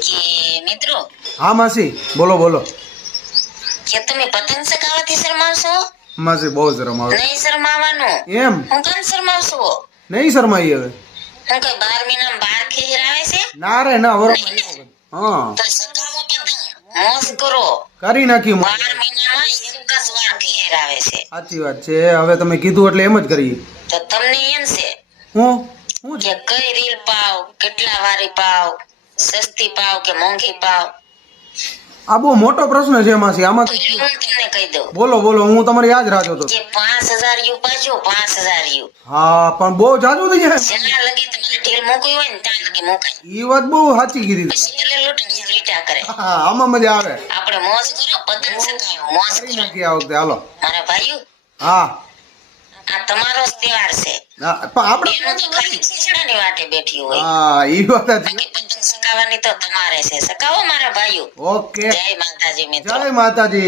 કે મિત્રો હા માસી બોલો બોલો. કે તમે પતંગ ચગાવવાથી શરમાવશો? માસી બહુ શરમ આવે. નહીં શરમાવાનું. એમ હું કેમ શરમાવશો? નહીં શરમાઈ હવે. હું કઈ 12 મહિનામાં 12 ખેર આવે છે? ના રે ના વરમ. નહીં ને? હા તો ચગાવો પતંગ, મોજ કરો. કરી નાખી. 12 મહિનામાં એક જ વાર ખેર આવે છે. સાચી વાત છે. હવે તમે કીધું એટલે એમ જ કરીએ. તો તમને એમ છે હું હું કે કઈ રીલ પાવ, કેટલા વારી પાવ, સસ્તી પાવ કે મોંઘી પાવ? આ બહુ મોટો પ્રશ્ન છે માસી. આમાં તો હું તમને કહી દઉં બોલો બોલો, હું તમારી યાદ રાહ જોતો. કે 5000 યુ પાજો, 5000 યુ. હા પણ બહુ જાજુ થઈ જાય. જેના લગી તમારે ઢીલ મૂકવી હોય ને ત્યાં લગી મુકાય. ઈ વાત બહુ સાચી કીધી. પછી એટલે લૂંટણી લીટા કરે. હા આમાં મજા આવે. આપણે મોજ કરો, પતંગ ચગાવો, મોજ કરી કરો. નાખીએ આ વખતે. હાલો. મારા ભાઈઓ, હા આ તમારો જ તહેવાર છે. હા, પણ આપણે બેનો તો ખાલી ખીચડાની વાટે બેઠી હોય. હા ઈ વાત સાચી. બાકી પતંગ ચગાવવાની તો તમારે છે. ચગાવો મારા ભાઈઓ. ઓકે જય માતાજી મિત્રો. જય માતાજી.